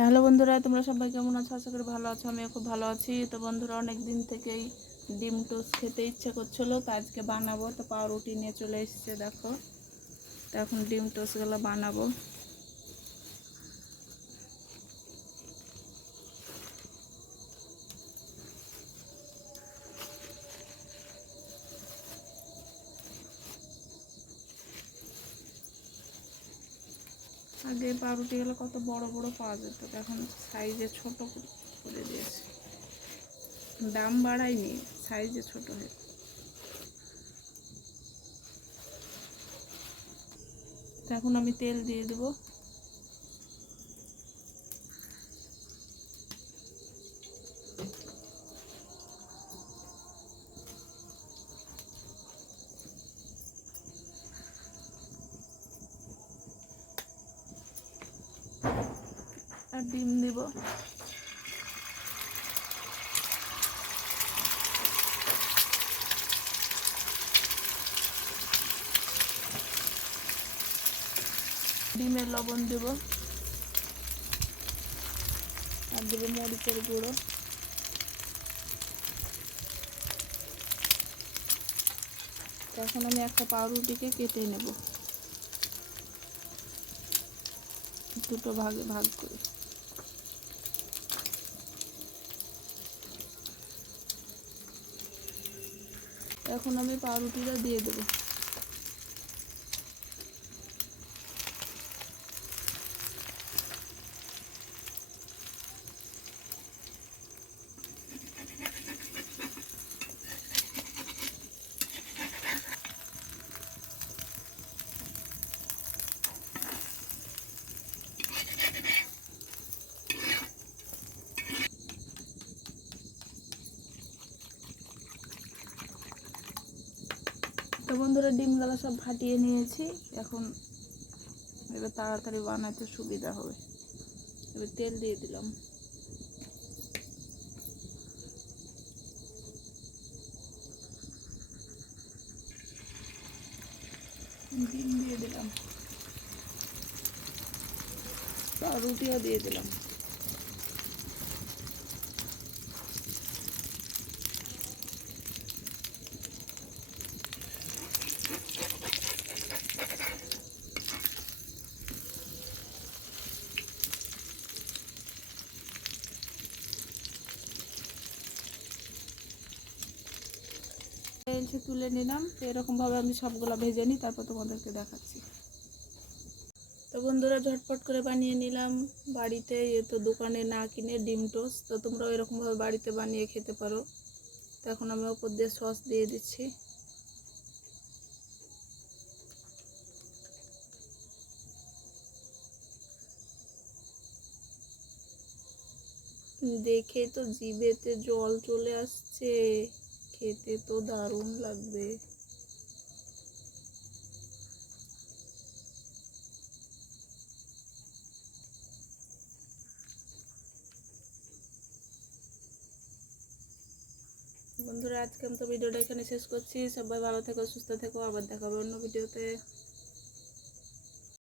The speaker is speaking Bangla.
হ্যালো বন্ধুরা, তোমরা সবাই কেমন আছো? আশা করি ভালো আছো। আমিও খুব ভালো আছি। তো বন্ধুরা, অনেক দিন থেকেই ডিম টোস্ট খেতে ইচ্ছে করছিল, তো আজকে বানাবো। তো পাউরুটি নিয়ে চলে এসেছে, দেখো। তো এখন ডিম টোস্টগুলো বানাবো। আগে পাউরুটিগুলো কত বড় বড় পাওয়া যেত, এখন সাইজে ছোট করে দিয়েছে। দাম বাড়ায়নি, সাইজে ছোট হয়ে। তো এখন আমি তেল দিয়ে দেবো। আর ডিম দিব। ডিমের লবণ দেব, আর দেবো মরিচের গুঁড়ো। এখন আমি একটা পাউরুটিকে কেটে নেব, দুটো ভাগে ভাগ করে। এখন আমি পাউরুটিটা দিয়ে দেবো। তো বন্ধুরা, ডিমগুলো সব ফাটিয়ে নিয়েছি। এখন এবার তাড়াতাড়ি বানাতে সুবিধা হবে। এবার তেল দিয়ে দিলাম, ডিম দিয়ে দিলাম, রুটিও দিয়ে দিলাম। তুলে নিলাম। এরকমভাবে আমি সবগুলো ভেজে নিই, তারপর তোমাদেরকে দেখাচ্ছি। তো বন্ধুরা, ঝটপট করে বানিয়ে নিলাম বাড়িতে। তো দোকানে না কিনে ডিম টোস্ট। তো তোমরাও এরকমভাবে বাড়িতে বানিয়ে খেতে পারো। তো এখন আমি ওপর দিয়ে সস দিয়ে দিচ্ছি। দেখে তো জিভেতে জল চলে আসছে, খেতে তো দারুণ লাগবে। বন্ধুরা, আজকে আমি তো ভিডিওটা এখানে শেষ করছি। সবাই ভালো থেকো, সুস্থ থেকো। আবার দেখা হবে অন্য ভিডিওতে।